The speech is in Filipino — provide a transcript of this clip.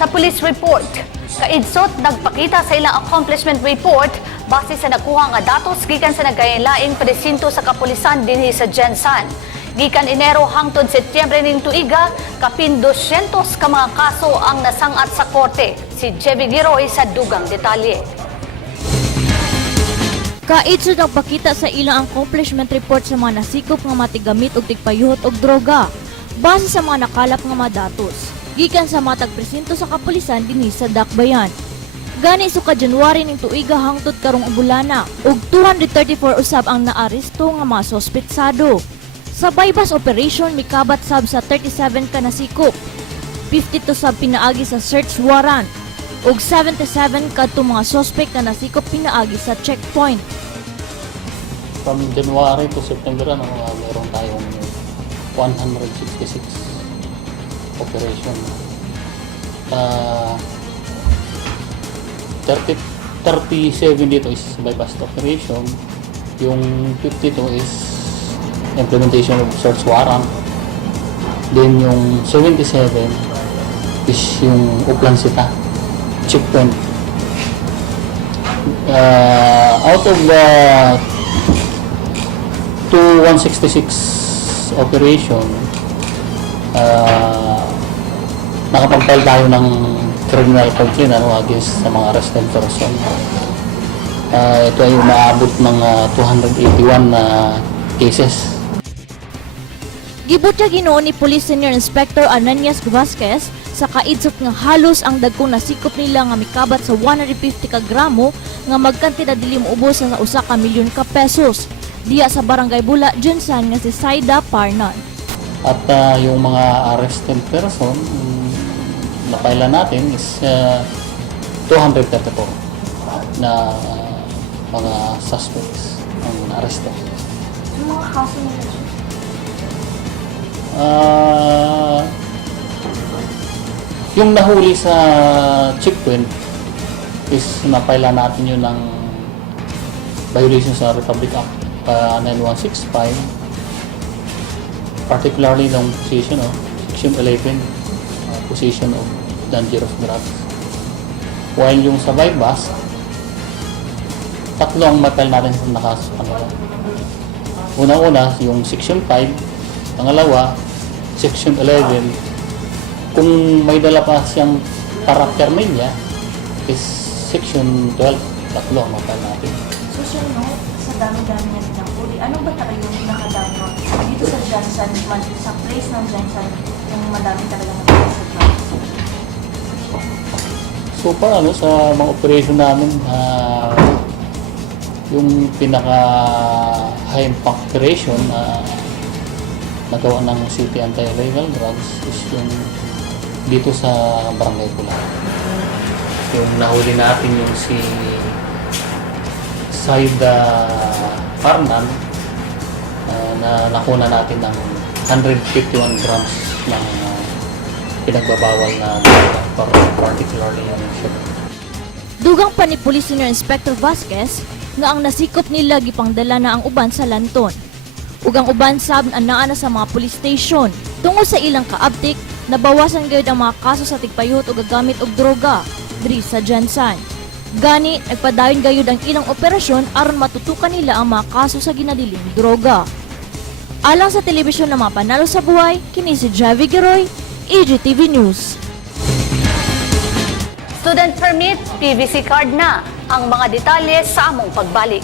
Sa police report, kaidsot nagpakita sa ilang accomplishment report base sa nakuha nga datos gikan sa nagkailaing presinto sa kapulisan dinhi sa Jensan. Gikan Enero hangtod Setyembre ning tuiga, kapin 200 ka mga kaso ang nasangat sa korte. Si Jevy Giroy sa dugang detalye. Kaidsot nagpakita sa ilang accomplishment report sa mga nasikop nga matigamit og tigpayuhot og droga base sa mga nakalap nga mga datos gikan sa matag presinto sa kapulisan dinhi sa Dakbayan. Gani suka January ning tuiga hangtod karong bulana ug 234 usab ang naaresto nga mga sospetsado. Sa bypass operation mikabat sab sa 37 ka nasikop, 52 sab pinaagi sa search warrant ug 77 kadto mga suspect na nasikop pinaagi sa checkpoint. From January to September, meron tayong 166 operation. 37 dito is bypass operation. Yung 52 is implementation of search warrant. Then yung 77 is yung Uplansita checkpoint. Out of the 166 operation, nakapag-file tayo ng criminal complaint against sa mga arrested person. Ito ay umaabot ng 281 na cases. Gibutya Ginoo ni Police Senior Inspector Ananias Vasquez sa kaidsot nga halos ang dagkong nasikop nila nga mikabat sa 150 ka gramo nga magkantidad dili moubos sa 1 ka milyon ka pesos diya sa Barangay Bula, Jensan nga si Saida Parnan. At yung mga arrested person na paila natin is 234 na mga suspects ang arrested. Yung mga kaso nila? Yung nahuli sa checkpoint is napaila natin yun ng violation sa Republic Act 9165, particularly ng possession of Section 11, possession of dangerous drugs. While yung sa bypass, 3 ang mapail natin sa nakaso kanila. Una-una yung Section 5, pangalawa Section 11. Kung may dala pa siyang paraphernalia is Section 12, 3 ang mapail natin. So, sir, no, sa dami-dami na pinakuli, ano ba talaga yung pinakadami no? Dito sa Jensan, sa place ng Jensan, yung madami talaga na sa drugs? So far, sa mga operation namin, yung pinaka high impact operation na nagawa ng City Anti-Illegal Drugs is yung dito sa Barangay Bula. Yung nahuli natin yung si Saida Parnan na nakuna natin ng 151 grams ng pinagbabawal na droga, particularly yung sugar. Dugang pa ni Police Senior Inspector Vasquez nga ang nasikop nila gipangdala na ang uban sa lanton. Ug ang uban sab anaa na sa mga police station. Tungod sa ilang kaabtik, nabawasan gayud ang mga kaso sa tigpayuhot o gagamit og droga diri sa Jensan. Gani, nagpadayon gayud ang ilang operasyon aron matutukan nila ang mga kaso sa ginadiling droga. Alang sa telebisyon na mga panalo sa buhay, kini si Jevy Giroy, EGTV News. Student permit, PVC card na ang mga detalye sa among pagbalik.